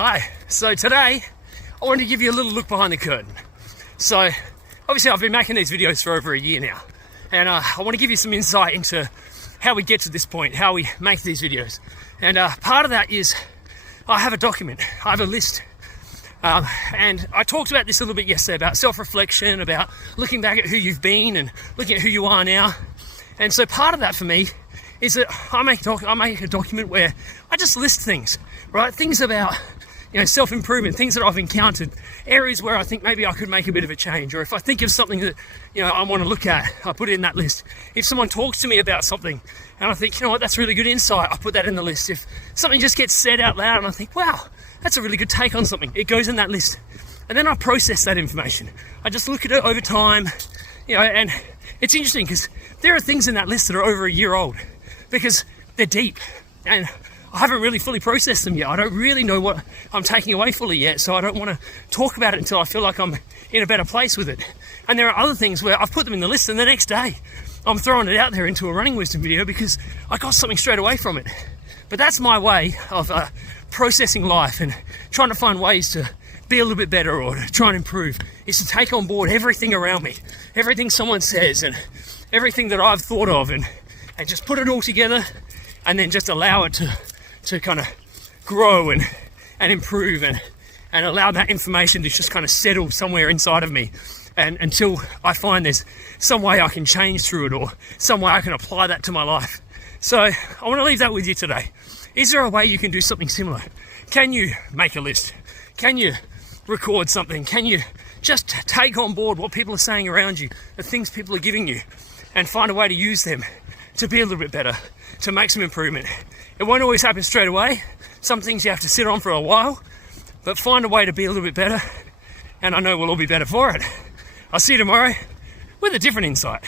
Hi, so today I wanted to give you a little look behind the curtain. So obviously I've been making these videos for over a year now, and I want to give you some insight into how we get to this point, how we make these videos. And part of that is I have a document, I have a list. And I talked about this a little bit yesterday, about self-reflection, about looking back at who you've been and looking at who you are now. And so part of that for me is that I make a document where I just list things, right? Things about, self-improvement, things that I've encountered, areas where I think maybe I could make a bit of a change, or if I think of something that, I want to look at, I put it in that list. If someone talks to me about something and I think, that's really good insight, I put that in the list. If something just gets said out loud and I think, wow, that's a really good take on something, it goes in that list. And then I process that information. I just look at it over time, and it's interesting because there are things in that list that are over a year old because they're deep and I haven't really fully processed them yet. I don't really know what I'm taking away fully yet, so I don't want to talk about it until I feel like I'm in a better place with it. And there are other things where I've put them in the list and the next day I'm throwing it out there into a running wisdom video because I got something straight away from it. But that's my way of processing life and trying to find ways to be a little bit better or to try and improve, is to take on board everything around me, everything someone says and everything that I've thought of, and just put it all together and then just allow it to kind of grow and improve and allow that information to just kind of settle somewhere inside of me, and until I find there's some way I can change through it or some way I can apply that to my life. So I want to leave that with you today. Is there a way you can do something similar? Can you make a list? Can you record something? Can you just take on board what people are saying around you, the things people are giving you, and find a way to use them to be a little bit better, to make some improvement? It won't always happen straight away. Some things you have to sit on for a while, but find a way to be a little bit better, and I know we'll all be better for it. I'll see you tomorrow with a different insight.